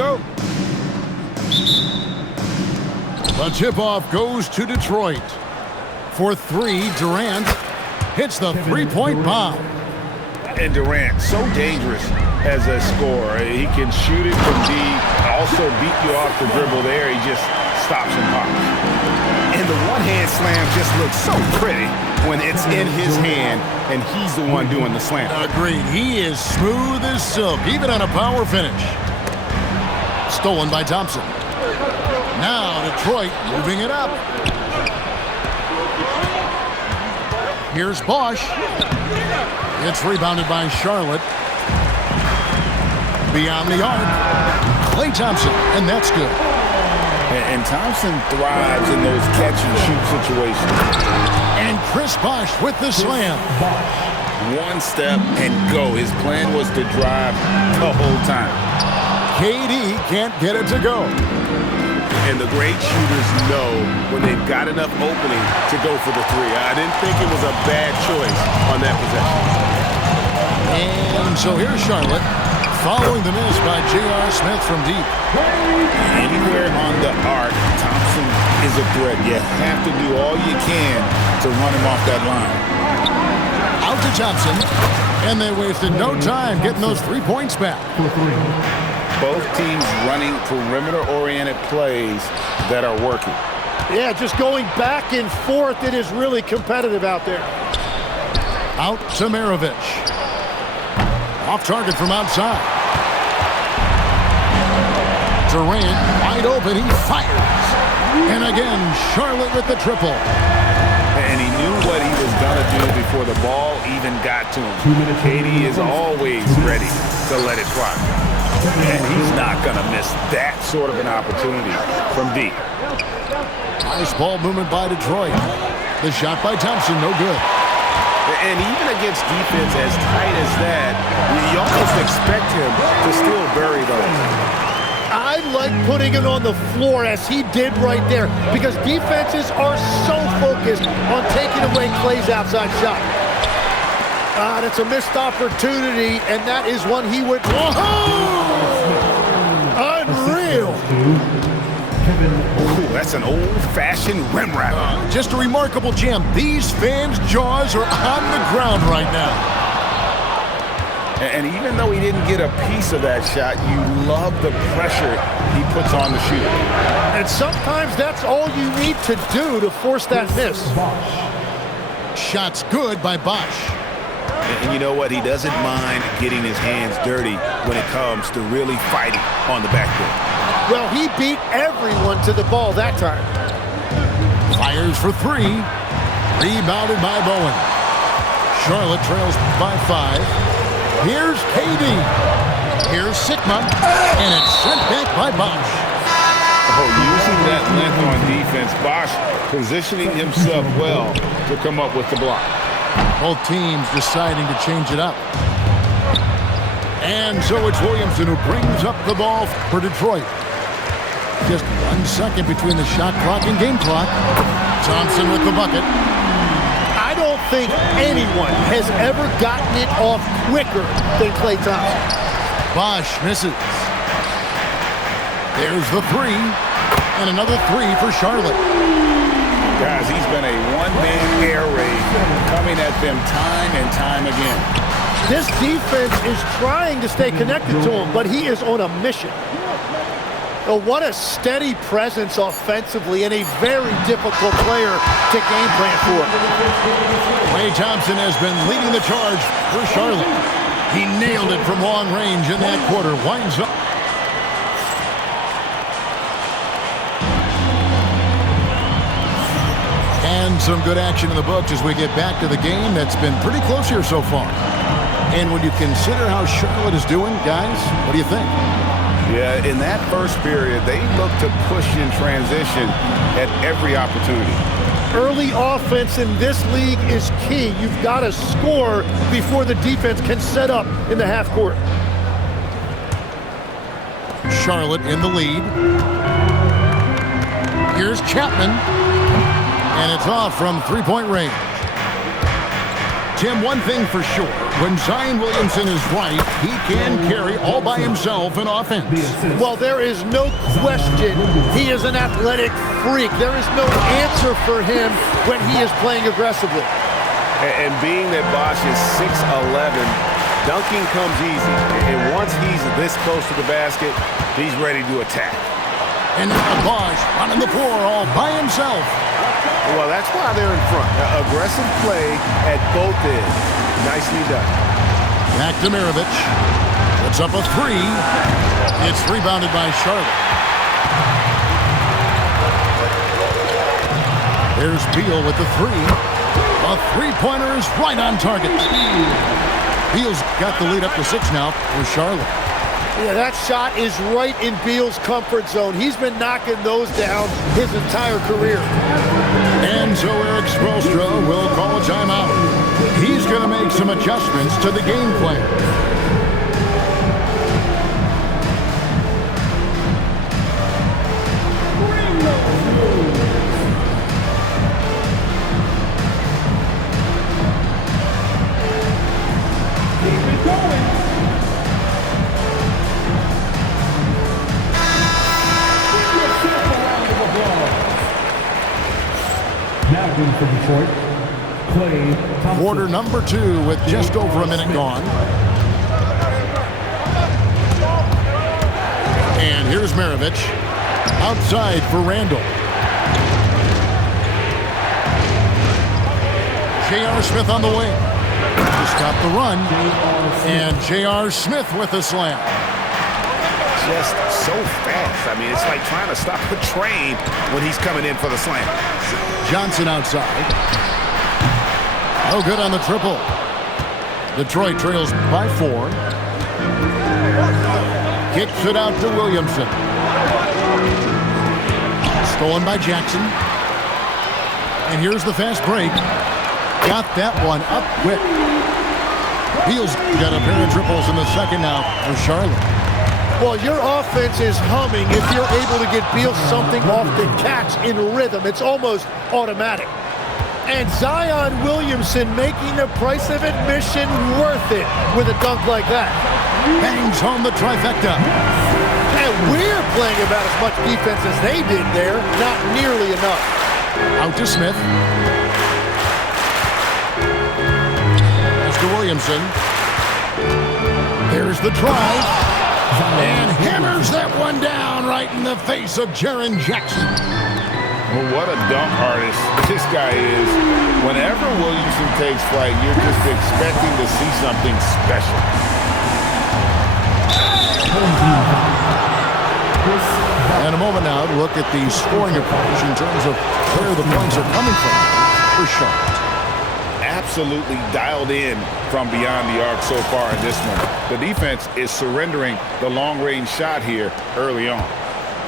go. The tip-off goes to Detroit. For three, Durant hits the three-point bomb. And Durant, so dangerous as a scorer. He can shoot it from deep, also beat you off the dribble there. He just stops and pops. And the one-hand slam just looks so pretty when it's in his hand and he's the one doing the slam. Agreed. He is smooth as silk, even on a power finish. Stolen by Thompson. Now Detroit moving it up. Here's Bosch. It's rebounded by Charlotte. Beyond the arc. Klay Thompson, and that's good. And Thompson thrives in those catch-and-shoot situations. And Chris Bosch with the slam. One step and go. His plan was to drive the whole time. KD can't get it to go. And the great shooters know when they've got enough opening to go for the three. I didn't think it was a bad choice on that possession. And so here's Charlotte, following the miss by J.R. Smith from deep. Anywhere on the arc, Thompson is a threat. You have to do all you can to run him off that line. Out to Thompson, and they wasted no time getting those 3 points back. Both teams running perimeter-oriented plays that are working. Yeah, just going back and forth. It is really competitive out there. Out to Maravich. Off target from outside. Durant wide open. He fires. And again, Charlotte with the triple. And he knew what he was going to do before the ball even got to him. KD is always ready to let it fly. And he's not going to miss that sort of an opportunity from deep. Nice ball movement by Detroit. The shot by Thompson, no good. And even against defense as tight as that, you almost expect him to still bury those. I like putting it on the floor as he did right there because defenses are so focused on taking away Klay's outside shot. That's a missed opportunity, and that is one he would... Unreal! Ooh, that's an old-fashioned rim wrap. Just a remarkable jam. These fans' jaws are on the ground right now. And even though he didn't get a piece of that shot, you love the pressure he puts on the shooter. And sometimes that's all you need to do to force that miss. Shot's good by Bosch. And you know what? He doesn't mind getting his hands dirty when it comes to really fighting on the backboard. Well, he beat everyone to the ball that time. Fires for three. Rebounded by Bowen. Charlotte trails by 5. Here's KD. Here's Sigma. And it's sent back by Bosch. Oh, using that length on defense, Bosch positioning himself well to come up with the block. Both teams deciding to change it up. And so it's Williamson who brings up the ball for Detroit. Just 1 second between the shot clock and game clock. Thompson with the bucket. I don't think anyone has ever gotten it off quicker than Klay Thompson. Bosch misses. There's the 3. And another 3 for Charlotte. Guys, he's been a one-man air raid coming at them time and time again. This defense is trying to stay connected to him, but he is on a mission. Oh, what a steady presence offensively and a very difficult player to game plan for. Klay Thompson has been leading the charge for Charlotte. He nailed it from long range in that quarter. Winds up. And some good action in the books as we get back to the game that's been pretty close here so far. And when you consider how Charlotte is doing, guys, what do you think? Yeah, in that first period, they look to push in transition at every opportunity. Early offense in this league is key. You've got to score before the defense can set up in the half court. Charlotte in the lead. Here's Chapman. And it's off from 3-point range. Tim, one thing for sure, when Zion Williamson is right, he can carry all by himself in offense. Well, there is no question he is an athletic freak. There is no answer for him when he is playing aggressively. And being that Bosch is 6'11", dunking comes easy. And once he's this close to the basket, he's ready to attack. And now Bosch running the floor all by himself. Well, that's why they're in front. Aggressive play at both ends. Nicely done. Back to Maravich. Puts up a three. It's rebounded by Charlotte. There's Beal with the three. A three-pointer is right on target. Beal's got the lead up to 6 now for Charlotte. Yeah, that shot is right in Beal's comfort zone. He's been knocking those down his entire career. And so Eric Spoelstra will call a timeout. He's going to make some adjustments to the game plan. For Detroit, Clay Thompson. Quarter number 2 with just over a minute gone. And here's Maravich. Outside for Randall. J.R. Smith on the wing. To stop the run. And J.R. Smith with the slam. Just so fast. I mean, it's like trying to stop a train when he's coming in for the slam. Johnson outside. No good on the triple. Detroit trails by 4. Kicks it out to Williamson. Stolen by Jackson. And here's the fast break. Got that one up quick. Beal's got a pair of triples in the second now for Charlotte. Well, your offense is humming if you're able to get Beal something off the catch in rhythm. It's almost automatic. And Zion Williamson making the price of admission worth it with a dunk like that. Bangs home the trifecta. And we're playing about as much defense as they did there. Not nearly enough. Out to Smith. Pass to Williamson. There's the drive. And hammers that one down right in the face of Jaren Jackson. Well, what a dunk artist this guy is. Whenever Williamson takes flight, you're just expecting to see something special. And a moment now to look at the scoring approach in terms of where the points are coming from for Charlotte. Absolutely dialed in from beyond the arc so far in this one. The defense is surrendering the long-range shot here early on.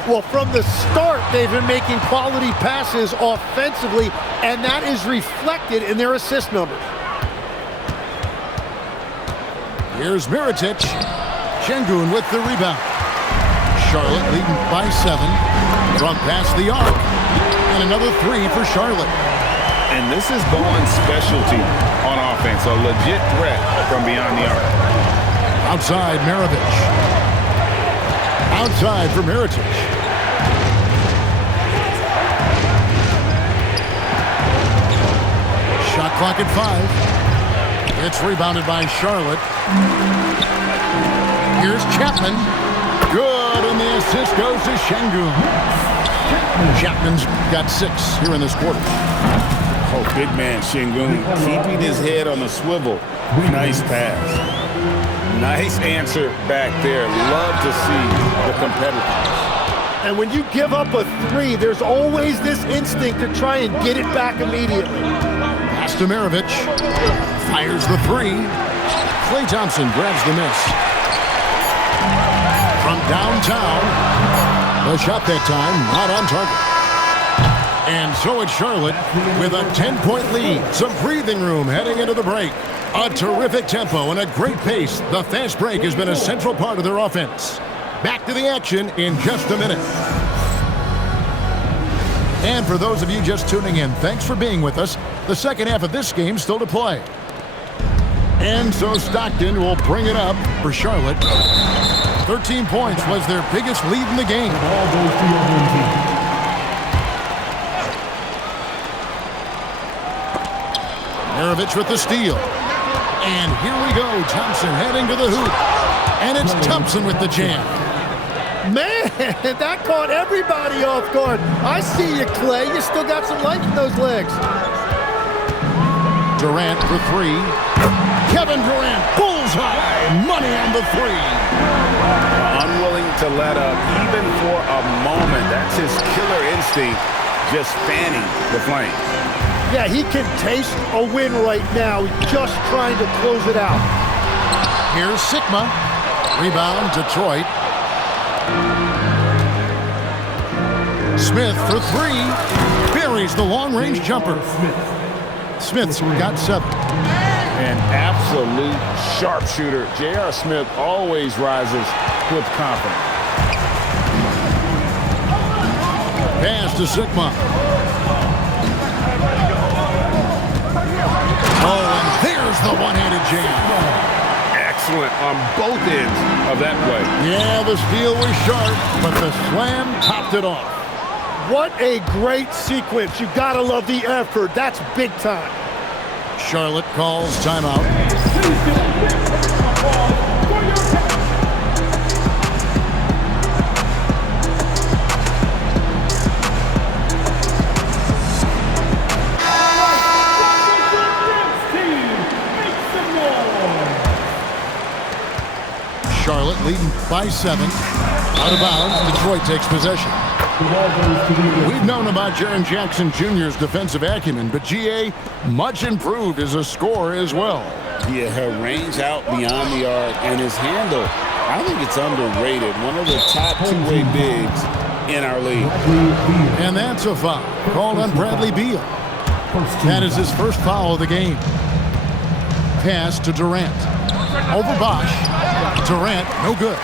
Well, from the start, they've been making quality passes offensively, and that is reflected in their assist numbers. Here's Mirotic. Şengün with the rebound. Charlotte leading by 7. From past the arc. And another 3 for Charlotte. And this is Bowen's specialty on offense, a legit threat from beyond the arc. Outside, Maravich. Outside for Mirotic. Shot clock at 5. It's rebounded by Charlotte. Here's Chapman. Good, and the assist goes to Şengün. Chapman's got 6 here in this quarter. Oh, big man Şengün keeping his head on the swivel. Nice pass. Nice answer back there. Love to see the competitiveness. And when you give up a 3, there's always this instinct to try and get it back immediately. Pass to Maravich. Fires the 3. Klay Thompson grabs the miss. From downtown. The shot that time, not on target. And so it's Charlotte with a 10-point lead. Some breathing room heading into the break. A terrific tempo and a great pace. The fast break has been a central part of their offense. Back to the action in just a minute. And for those of you just tuning in, thanks for being with us. The second half of this game still to play. And so Stockton will bring it up for Charlotte. 13 points was their biggest lead in the game. Ball goes to your home team. Maravich with the steal. And here we go. Thompson heading to the hoop. And it's Thompson with the jam. Man, that caught everybody off guard. I see you, Clay. You still got some life in those legs. Durant for three. Kevin Durant, bullseye. Money on the three. Unwilling to let up even for a moment. That's his killer instinct, just fanning the flames. Yeah, he can taste a win right now. He's just trying to close it out. Here's Sigma. Rebound, Detroit. Smith for three. Buries the long-range jumper. Smith's got 7. An absolute sharpshooter. J.R. Smith always rises with confidence. Pass to Sigma. Oh, and there's the one-handed jam. Excellent on both ends of that play. Yeah, the steal was sharp, but the slam topped it off. What a great sequence. You gotta love the effort. That's big time. Charlotte calls timeout. Charlotte leading by 7. Out of bounds, Detroit takes possession. We've known about Jaren Jackson Jr.'s defensive acumen, but G.A. much improved as a scorer as well. Yeah, her range out beyond the arc and his handle, I think it's underrated. One of the top two-way bigs in our league. And that's a foul called on Bradley Beal. That is his first foul of the game. Pass to Durant. Over Bosch. Durant, no good.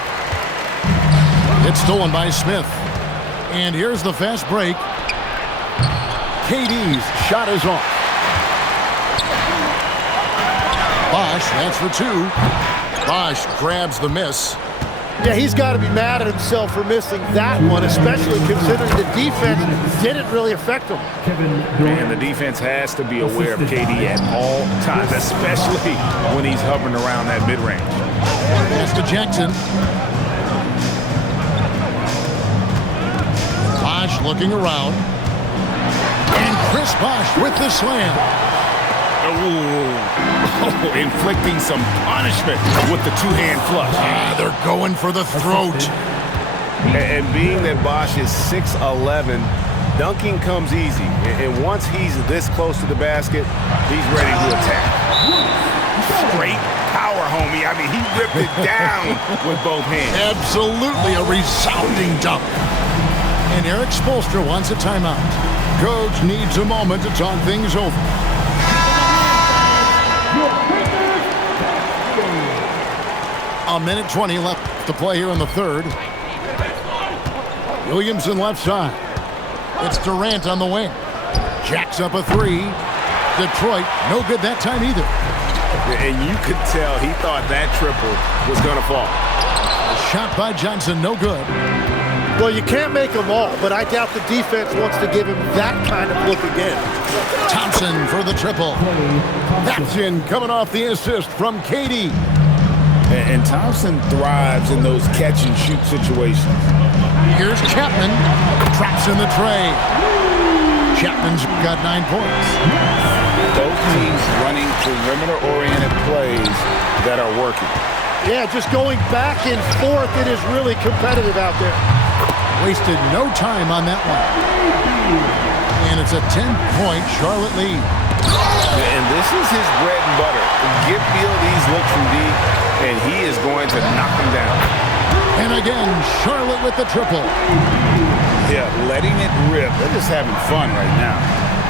It's stolen by Smith. And here's the fast break. KD's shot is off. Bosch, that's for 2. Bosch grabs the miss. Yeah, he's got to be mad at himself for missing that one, especially considering the defense didn't really affect him. And the defense has to be aware of KD at all times, especially when he's hovering around that mid-range. Pass to Jackson. Bosch looking around. And Chris Bosch with the slam. Oh, inflicting some punishment with the two-hand flush. They're going for the throat. And being that Bosch is 6'11", dunking comes easy. And once he's this close to the basket, he's ready to attack. Straight power, homie. I mean, he ripped it down with both hands. Absolutely a resounding dunk. And Eric Spoelstra wants a timeout. Coach needs a moment to talk things over. A minute 20 left to play here in the third. Williamson left side. It's Durant on the wing. Jacks up a 3. Detroit, no good that time either. And you could tell he thought that triple was going to fall. A shot by Johnson, no good. Well, you can't make them all, but I doubt the defense wants to give him that kind of look again. Thompson for the triple. That's in, coming off the assist from KD. And Thompson thrives in those catch-and-shoot situations. Here's Chapman. Drops in the tray. Chapman's got 9 points. Both teams running perimeter-oriented plays that are working. Yeah, just going back and forth, it is really competitive out there. Wasted no time on that one. And it's a 10-point Charlotte lead. And this is his bread and butter. Give Beal these looks from deep, and he is going to knock them down. And again, Charlotte with the triple. Yeah, letting it rip. They're just having fun right now.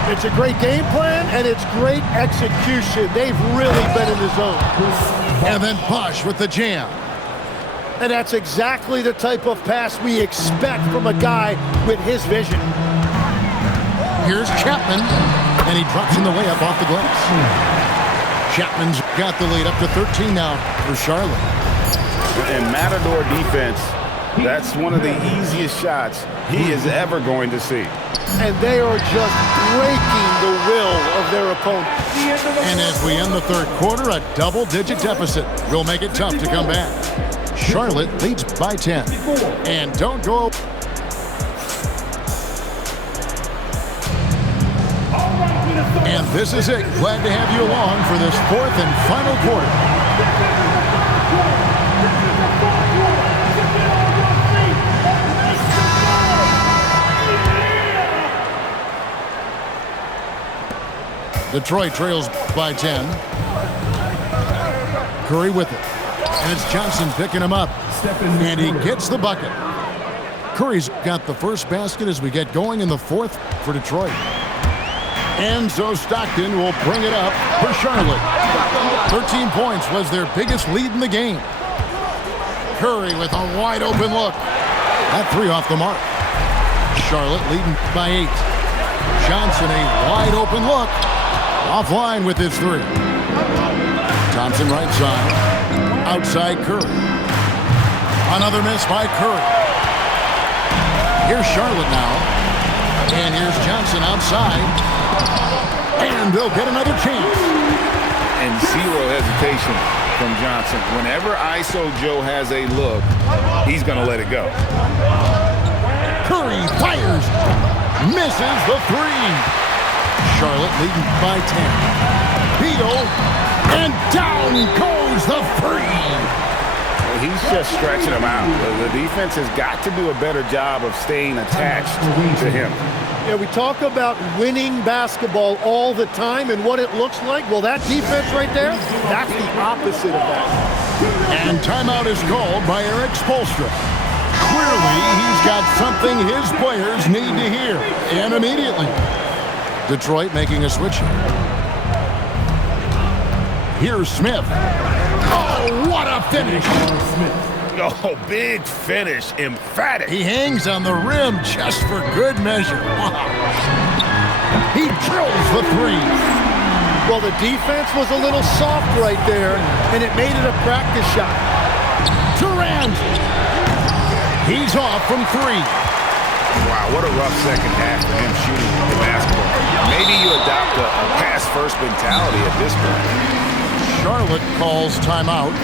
It's a great game plan, and it's great execution. They've really been in the zone. And then Bosch with the jam. And that's exactly the type of pass we expect from a guy with his vision. Here's Chapman, and he drops in the layup off the glass. Chapman's got the lead up to 13 now for Charlotte. And Matador defense, that's one of the easiest shots he is ever going to see. And they are just breaking the will of their opponent. And as we end the third quarter, a double-digit deficit will make it tough to come back. Charlotte leads by 10. And don't go... And this is it. Glad to have you along for this fourth and final quarter. Detroit trails by 10. Curry with it. And it's Johnson picking him up. And he gets the bucket. Curry's got the first basket as we get going in the fourth for Detroit. And so Stockton will bring it up for Charlotte. 13 points was their biggest lead in the game. Curry with a wide open look. That three off the mark. Charlotte leading by 8. Johnson a wide open look. Offline with his three. Thompson right side. Outside Curry. Another miss by Curry. Here's Charlotte now. And here's Johnson outside. And they'll get another chance. And zero hesitation from Johnson. Whenever ISO Joe has a look, he's going to let it go. Curry fires. Misses the three. Charlotte leading by 10. Beal. And down goes the three. He's just stretching him out. The defense has got to do a better job of staying attached to him. Yeah, we talk about winning basketball all the time and what it looks like. Well, that defense right there, that's the opposite of that. And timeout is called by Eric Spoelstra. Clearly, he's got something his players need to hear, and immediately. Detroit making a switch. Here's Smith. Oh, what a finish! Oh, big finish, emphatic. He hangs on the rim just for good measure. Wow. He drills the three. Well, the defense was a little soft right there, and it made it a practice shot. Durant. He's off from three. Wow, what a rough second half for him shooting the basketball. Maybe you adopt a pass-first mentality at this point. Charlotte calls timeout.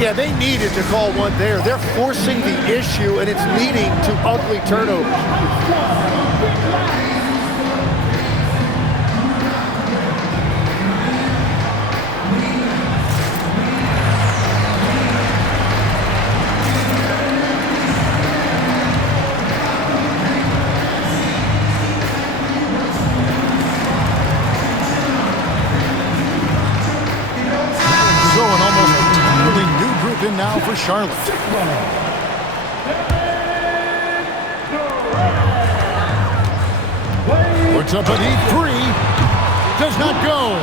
Yeah, they needed to call one there. They're forcing the issue, and it's leading to ugly turnovers. In now for Charlotte. Puts up a deep three. Does not go.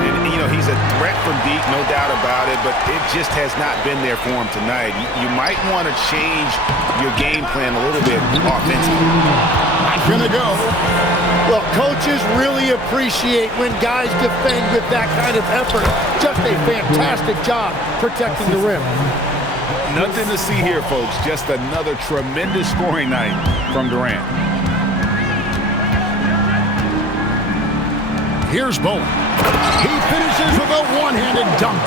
And, you know, he's a threat from deep, no doubt about it, but it just has not been there for him tonight. You might want to change your game plan a little bit offensively. Not gonna go. Well, coaches really appreciate when guys defend with that kind of effort. Just a fantastic job protecting the rim. Nothing to see here, folks. Just another tremendous scoring night from Durant. Here's Bowen. He finishes with a one-handed dunk.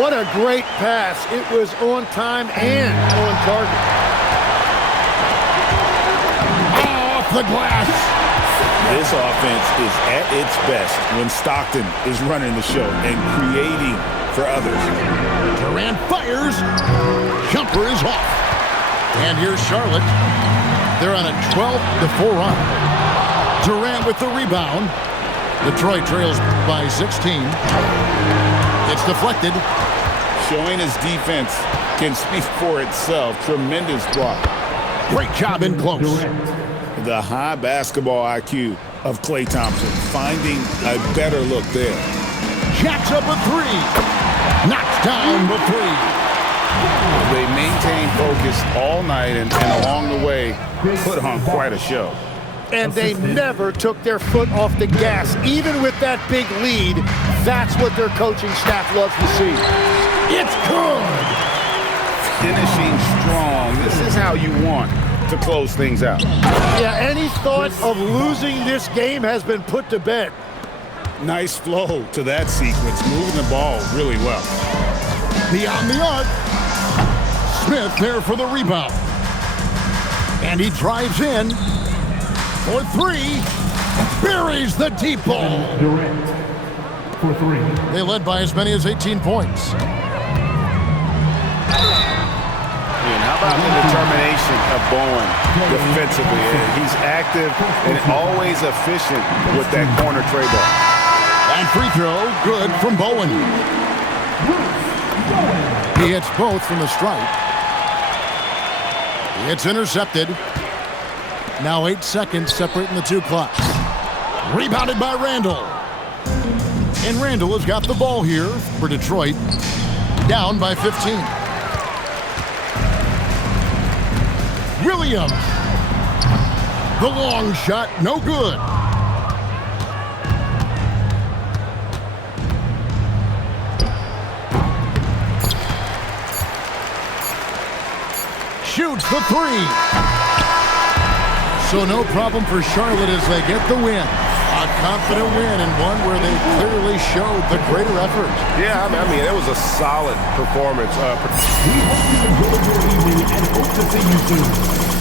What a great pass. It was on time and on target. Off the glass. This offense is at its best when Stockton is running the show and creating for others. Durant fires. Jumper is off. And here's Charlotte. They're on a 12-4 run. Durant with the rebound. Detroit trails by 16. It's deflected. Showing his defense can speak for itself. Tremendous block. Great job in close. The high basketball IQ of Klay Thompson, finding a better look there. Jacks up a three. Knocks down the three. They maintain focus all night and along the way put on quite a show. And they never took their foot off the gas. Even with that big lead, that's what their coaching staff loves to see. It's good. Finishing strong. This is how you want to close things out. Yeah, any thought of losing this game has been put to bed. Nice flow to that sequence, moving the ball really well. Beyond the arc. Smith there for the rebound. And he drives in for three. Buries the deep ball. Durant for 3. They led by as many as 18 points. And how about the determination of Bowen defensively? He's active and always efficient with that corner tray ball. And free throw, good from Bowen. He hits both from the stripe. It's intercepted. Now 8 seconds separating the two clocks. Rebounded by Randall. And Randall has got the ball here for Detroit. Down by 15. Williams. The long shot, no good. Shoots the three. So no problem for Charlotte as they get the win. A confident win and one where they clearly showed the greater effort. Yeah, I mean, it was a solid performance. We hope you enjoyed your evening and hope to see you soon.